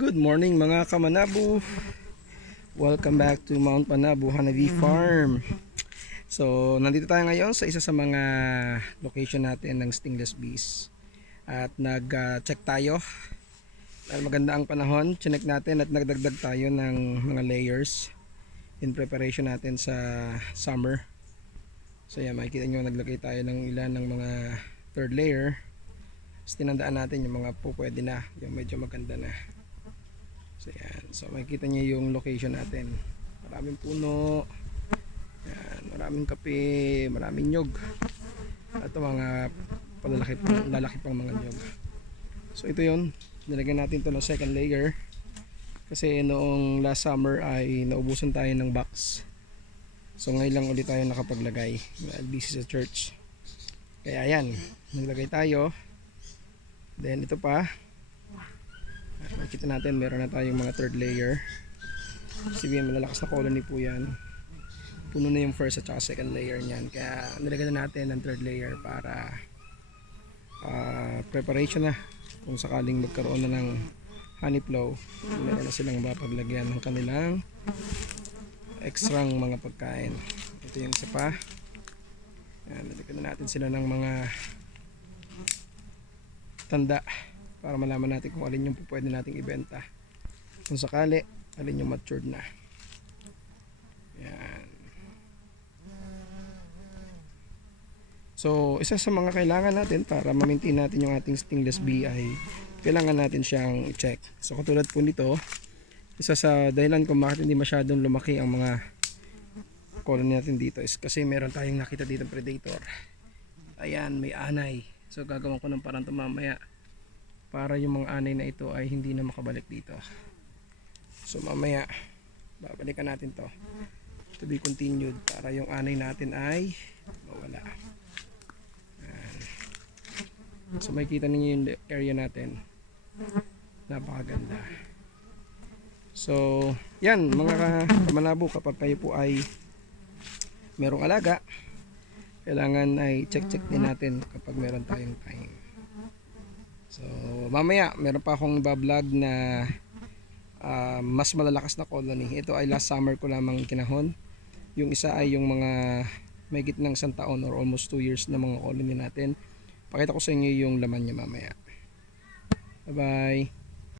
Good morning mga kamanabu. Welcome back to Mount Panabu Hanabi Farm. So, nandito tayo ngayon sa isa sa mga location natin ng stingless bees. At nag-check tayo. Dahil maganda ang panahon, chinek natin at nagdagdag tayo ng mga layers in preparation natin sa summer. So, yan, makikita nyo, naglagay tayo ng ilan ng mga third layer. Tapos tinandaan natin yung mga po pwede na, yung medyo maganda na. So yan. So makikita niyo yung location natin. Maraming puno. Yan, maraming kape, maraming nyog. At mga palalaki lalaki pang mga nyog. So ito yun. Nilagyan natin to ng second layer. Kasi noong last summer ay naubusan tayo ng box. So ngayon lang ulit tayo nakapaglagay. Well, this is a church. Kaya yan. Naglagay tayo. Then ito pa. At makikita natin meron na tayong mga third layer. Sabihin malalakas na colony po yan. Puno na yung first at saka second layer niyan. Kaya nilagyan na natin ng third layer para ah, preparation na kung sakaling magkaroon na ng honey flow. Meron na silang mapaglagyan ng kanilang extrang mga pagkain. Ito yung isa pa. Yan, nilagyan na natin sila ng mga tanda para malaman natin kung alin yung pwede nating ibenta. Kung sakali, alin yung matured na. Yan. So, isa sa mga kailangan natin para ma-maintain natin yung ating stingless bee ay kailangan natin siyang i-check. So, katulad po nito, isa sa dahilan kung bakit hindi masyadong lumaki ang mga colony natin dito is kasi meron tayong nakita dito predator. Ayan, may anay. So, gagawin ko ng parang ito mamaya para yung mga anay na ito ay hindi na makabalik dito. So mamaya babalikan natin to to be continued para yung anay natin ay mawala. Ayan. So makikita ninyo yung area natin. Napakaganda. So, yan mga kamanabo kapag kayo po ay merong alaga, kailangan ay check-check din natin kapag meron tayong time. So, mamaya, meron pa akong iba-vlog na ah, mas malalakas na colony. Ito ay last summer ko lamang kinahon. Yung isa ay yung mga may ng isang taon or almost 2 years na mga colony natin. Pakita ko sa inyo yung laman niya mamaya. Bye-bye.